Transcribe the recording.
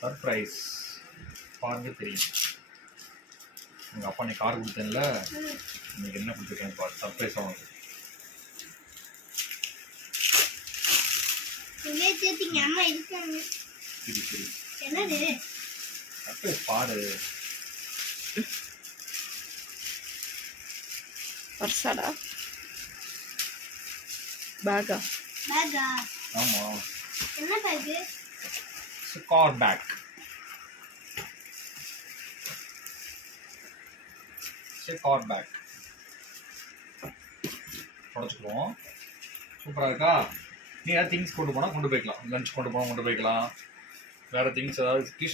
Surprise பாருங்க தெரியும். எங்கள் அப்பா நீ கார் கொடுத்தேன்ல, இன்னைக்கு என்ன கொடுத்துருக்கேன் பாரு. சர்ப்ரைஸ் ஆகும். அம்மா இருக்காங்க. சரி சரி. என்னது சர்ப்ரைஸ் பாரு. பர்சாடா பேகா? பேகா? ஆமா. என்ன bag? Car bag. Car bag உடச்சுக்குவோம். சூப்பராக இருக்கா? நீ ஏதாவது திங்ஸ் கொண்டு போனால் கொண்டு போய்க்கலாம். லஞ்ச் கொண்டு போனால் கொண்டு போய்க்கலாம். வேறு திங்ஸ் ஏதாவது டியூஷன்